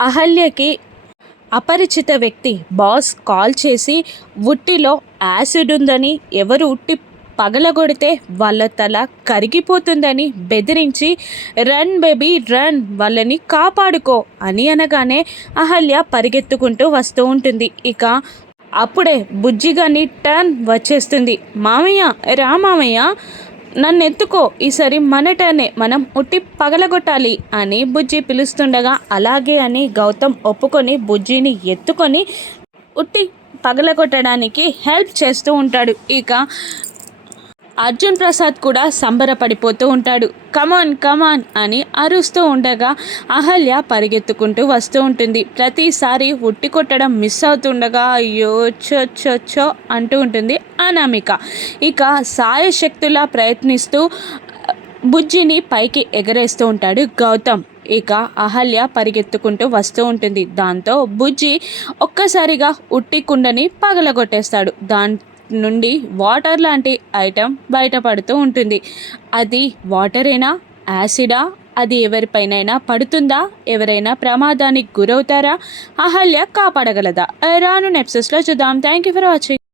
అహల్యకి అపరిచిత వ్యక్తి boss call చేసి ఉట్టిలో acid ఉందని ఎవరు ఉట్టి పగలగొడితే వాళ్ళ తల కరిగిపోతుందని బెదిరించి రన్ బేబీ రన్ వాళ్ళని కాపాడుకో అని అనగానే అహల్య పరిగెత్తుకుంటూ వస్తూ ఉంటుంది. ఇక అప్పుడే బుజ్జిగాని టర్న్ వచ్చేస్తుంది. మామయ్య రా మామయ్య. నన్ను ఎత్తుకో ఈసారి మన టర్నే మనం ఉట్టి పగలగొట్టాలి అని బుజ్జి పిలుస్తుండగా అలాగే అని గౌతమ్ ఒప్పుకొని బుజ్జిని ఎత్తుకొని ఉట్టి పగలగొట్టడానికి హెల్ప్ చేస్తూ ఉంటాడు. ఇక అర్జున్ ప్రసాద్ కూడా సంబరపడిపోతూ ఉంటాడు. కమాన్ కమాన్ అని అరుస్తూ ఉండగా అహల్య పరిగెత్తుకుంటూ వస్తూ ఉంటుంది. ప్రతిసారి ఉట్టి కొట్టడం మిస్ అవుతుండగా అయ్యో చో చో చో అంటూ ఉంటుంది అనామిక. ఇక సాయశక్తులా ప్రయత్నిస్తూ బుజ్జిని పైకి ఎగరేస్తూ ఉంటాడు గౌతమ్. ఇక అహల్య పరిగెత్తుకుంటూ వస్తూ ఉంటుంది. దాంతో బుజ్జి ఒక్కసారిగా ఉట్టి కుండని పగలగొట్టేస్తాడు. దాని నుండి వాటర్ లాంటి ఐటెం బయటపడుతూ ఉంటుంది. అది వాటరేనా? యాసిడా? అది ఎవరిపైనైనా పడుతుందా? ఎవరైనా ప్రమాదానికి గురవుతారా? అహల్య కాపాడగలదా? రాను నెప్సెస్లో చూద్దాం. Thank you for watching